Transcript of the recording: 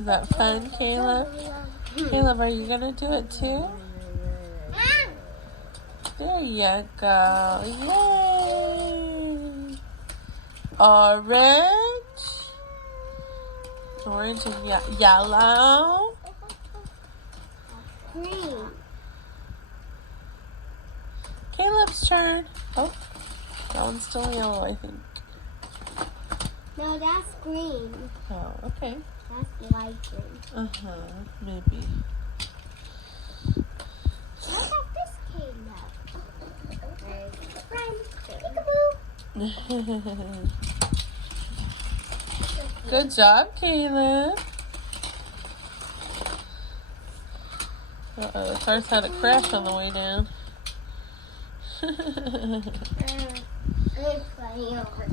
Is that fun, Caleb? Caleb, are you going to do it too? There you go. Yay! Orange. Orange and yellow. Green. Caleb's turn. Oh, that one's still yellow, I think. No, that's green. Oh, okay. That's light green. Maybe. What about this Caleb? Friend, peekaboo. Good job, Caleb. Uh-oh, the car's had a crash on the way down. I'm playing over